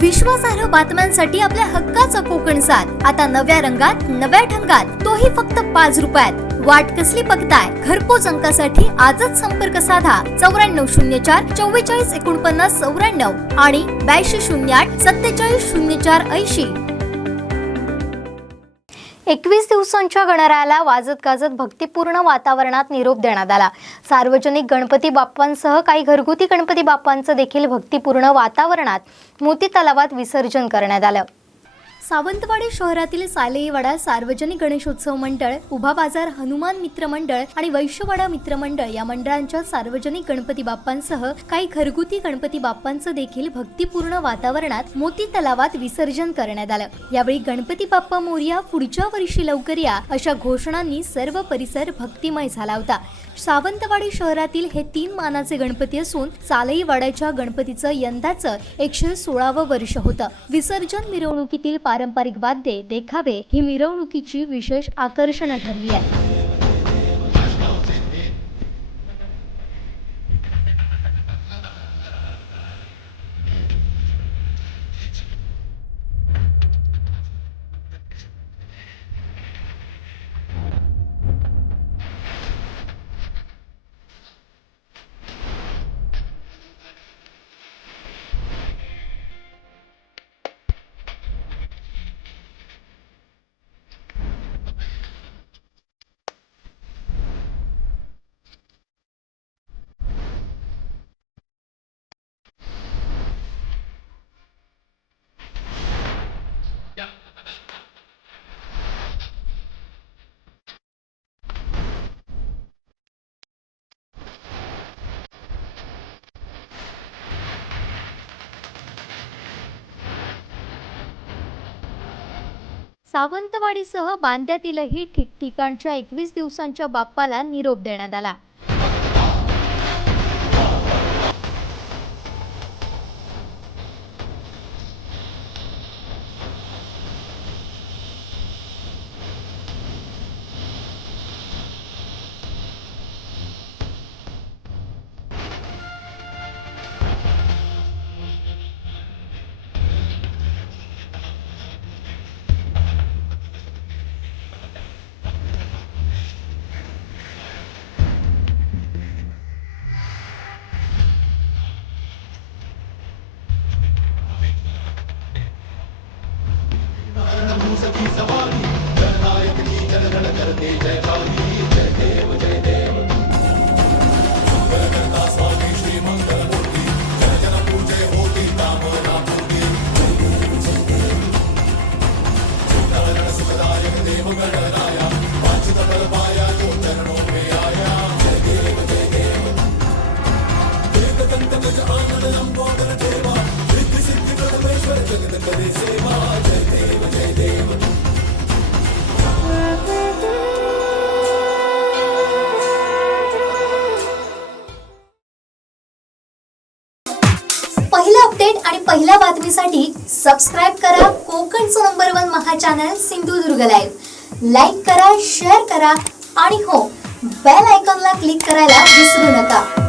विश्वासार्ह बातम्यांसाठी आपल्या हक्काचा कोकण साथ. आता नव्या रंगात नव्या ढंगात. तोही फक्त पाच रुपयात. वाट कसली बघताय? घरपोच अंकासाठी आजच संपर्क साधा. चौऱ्याण्णव शून्य चार चव्वेचाळीस एकोणपन्नास चौऱ्याण्णव आणि ब्याऐंशी शून्य आठ सत्तेचाळीस शून्य चार ऐंशी. एकवीस दिवसांच्या गणरायाला वाजत गाजत भक्तिपूर्ण वातावरणात निरोप देण्यात आला. सार्वजनिक गणपती बाप्पांसह काही घरगुती गणपती बाप्पांचं देखील भक्तिपूर्ण वातावरणात मोती तलावात विसर्जन करण्यात आलं. सावंतवाडी शहरातील सालेवाडा सार्वजनिक गणेशोत्सव मंडळ उभा बाजार हनुमान मित्र मंडळ आणि वैश्यवाडा मित्र मंडळ या मंडळांच्या सार्वजनिक गणपती बाप्पांसह काही घरगुती गणपती बाप्पांचं देखील भक्तिपूर्ण वातावरणात मोती तलावात विसर्जन करण्यात आलं. यावेळी गणपती बाप्पा मोर्या पुढच्या वर्षी लवकर या अशा घोषणांनी सर्व परिसर भक्तिमय झाला होता. सावंतवाडी शहरातील हे तीन मानाचे गणपती असून सालईवाड्याच्या गणपतीचं यंदाचं एकशे सोळावं वर्ष होतं. विसर्जन मिरवणुकीतील पारंपरिक वाद्ये देखावे ही मिरवणुकीची विशेष आकर्षणं ठरली आहे सावंतवाडीसह बांद्यातीलही ठिकठिकाणच्या एकवीस दिवसांच्या बाप्पाला निरोप देण्यात आला. जन मूस की सवारी जन नायक की जन रण कर दे जय काली जय देव जय देव जगन्नाथ स्वामी श्री मंगल मूर्ति जय जन पूजय होती कामना पूरी जगन सुखदायक देव गणनाया पंचत बल पाया जो चरणों में आया जय देव जय देव देवदंत गज आनंद लंबोदर देवा सिद्ध सिद्ध कदमेश्वर जगत करे सेवा अपडेट आणि पहिल्या बातमीसाठी सबस्क्राईब करा कोकणचं number one Maha channel Sindhudurg live like करा शेअर करा आणि हो बेल आयकॉनला क्लिक करायला विसरू नका.